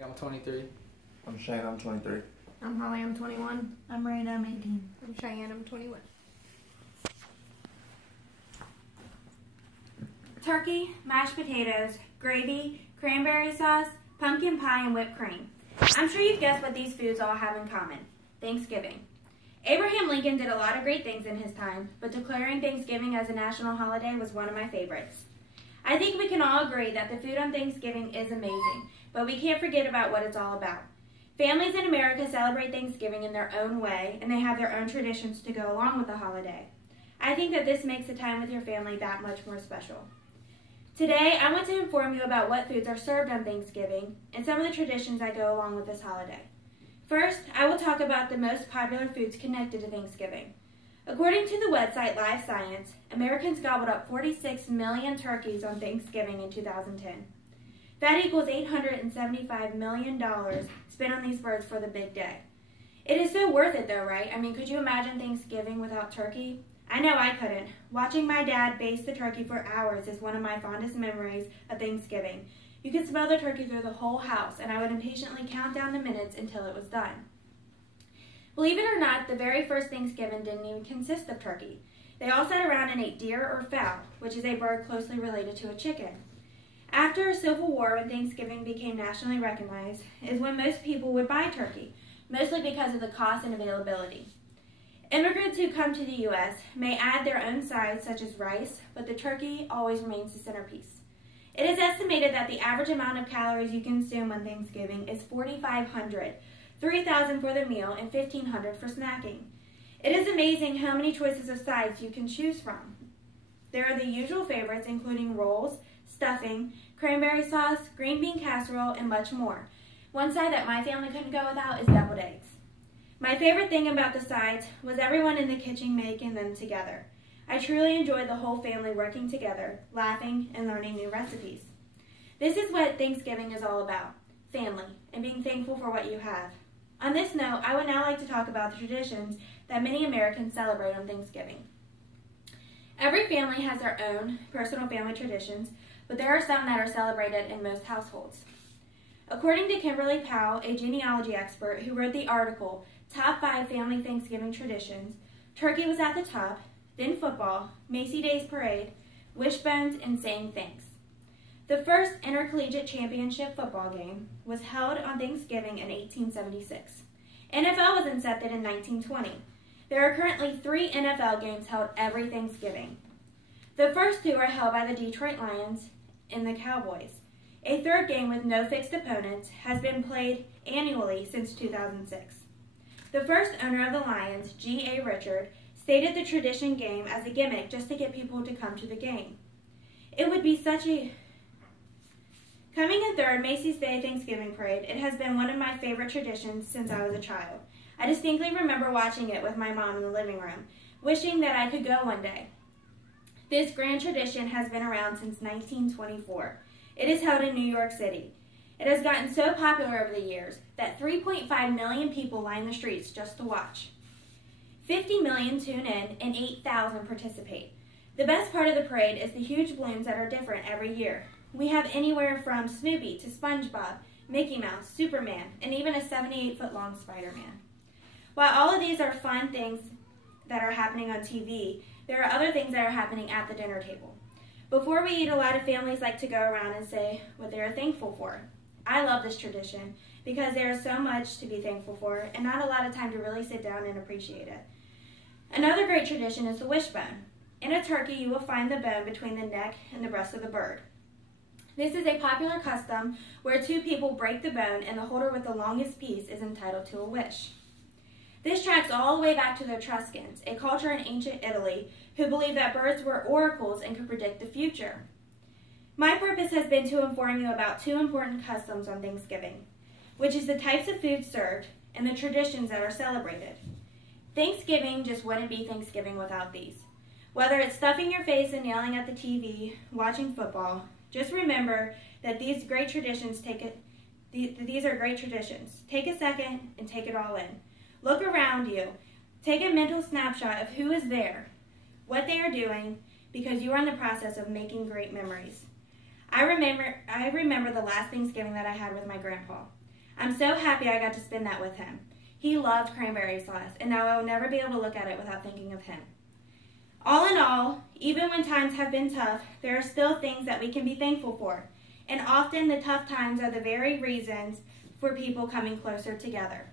I'm 23. I'm Shane, I'm 23. I'm Holly, I'm 21. I'm Miranda, I'm 18. I'm Cheyenne, I'm 21. Turkey, mashed potatoes, gravy, cranberry sauce, pumpkin pie, and whipped cream. I'm sure you've guessed what these foods all have in common: Thanksgiving. Abraham Lincoln did a lot of great things in his time, but declaring Thanksgiving as a national holiday was one of my favorites. I think we can all agree that the food on Thanksgiving is amazing, but we can't forget about what it's all about. Families in America celebrate Thanksgiving in their own way, and they have their own traditions to go along with the holiday. I think that this makes the time with your family that much more special. Today, I want to inform you about what foods are served on Thanksgiving and some of the traditions that go along with this holiday. First, I will talk about the most popular foods connected to Thanksgiving. According to the website Live Science, Americans gobbled up 46 million turkeys on Thanksgiving in 2010. That equals $875 million spent on these birds for the big day. It is so worth it though, right? I mean, could you imagine Thanksgiving without turkey? I know I couldn't. Watching my dad baste the turkey for hours is one of my fondest memories of Thanksgiving. You could smell the turkey through the whole house, and I would impatiently count down the minutes until it was done. Believe it or not, the very first Thanksgiving didn't even consist of turkey. They all sat around and ate deer or fowl, which is a bird closely related to a chicken. After a Civil War, when Thanksgiving became nationally recognized, is when most people would buy turkey, mostly because of the cost and availability. Immigrants who come to the U.S. may add their own sides, such as rice, but the turkey always remains the centerpiece. It is estimated that the average amount of calories you consume on Thanksgiving is 4,500, 3,000 for the meal, and 1,500 for snacking. It is amazing how many choices of sides you can choose from. There are the usual favorites, including rolls, stuffing, cranberry sauce, green bean casserole, and much more. One side that my family couldn't go without is deviled eggs. My favorite thing about the sides was everyone in the kitchen making them together. I truly enjoyed the whole family working together, laughing, and learning new recipes. This is what Thanksgiving is all about: family, and being thankful for what you have. On this note, I would now like to talk about the traditions that many Americans celebrate on Thanksgiving. Every family has their own personal family traditions, but there are some that are celebrated in most households. According to Kimberly Powell, a genealogy expert who wrote the article, Top 5 Family Thanksgiving Traditions, turkey was at the top, then football, Macy Day's Parade, wishbones, and saying thanks. The first intercollegiate championship football game was held on Thanksgiving in 1876. NFL was incepted in 1920. There are currently 3 NFL games held every Thanksgiving. The first 2 are held by the Detroit Lions and the Cowboys. A third game with no fixed opponents has been played annually since 2006. The first owner of the Lions, G.A. Richard, stated the tradition game as a gimmick just to get people to come to the game. It would be such a... Coming in third, Macy's Day Thanksgiving Parade, it has been one of my favorite traditions since I was a child. I distinctly remember watching it with my mom in the living room, wishing that I could go one day. This grand tradition has been around since 1924. It is held in New York City. It has gotten so popular over the years that 3.5 million people line the streets just to watch. 50 million tune in and 8,000 participate. The best part of the parade is the huge balloons that are different every year. We have anywhere from Snoopy to SpongeBob, Mickey Mouse, Superman, and even a 78-foot-long Spider-Man. While all of these are fun things that are happening on TV, there are other things that are happening at the dinner table. Before we eat, a lot of families like to go around and say what they are thankful for. I love this tradition because there is so much to be thankful for and not a lot of time to really sit down and appreciate it. Another great tradition is the wishbone. In a turkey, you will find the bone between the neck and the breast of the bird. This is a popular custom where 2 people break the bone and the holder with the longest piece is entitled to a wish. This tracks all the way back to the Etruscans, a culture in ancient Italy who believed that birds were oracles and could predict the future. My purpose has been to inform you about 2 important customs on Thanksgiving, which is the types of food served and the traditions that are celebrated. Thanksgiving just wouldn't be Thanksgiving without these. Whether it's stuffing your face and yelling at the TV, watching football, just remember that these are great traditions. Take a second and take it all in. Look around you. Take a mental snapshot of who is there, what they are doing, because you are in the process of making great memories. I remember the last Thanksgiving that I had with my grandpa. I'm so happy I got to spend that with him. He loved cranberry sauce, and now I will never be able to look at it without thinking of him. All in all, even when times have been tough, there are still things that we can be thankful for. And often the tough times are the very reasons for people coming closer together.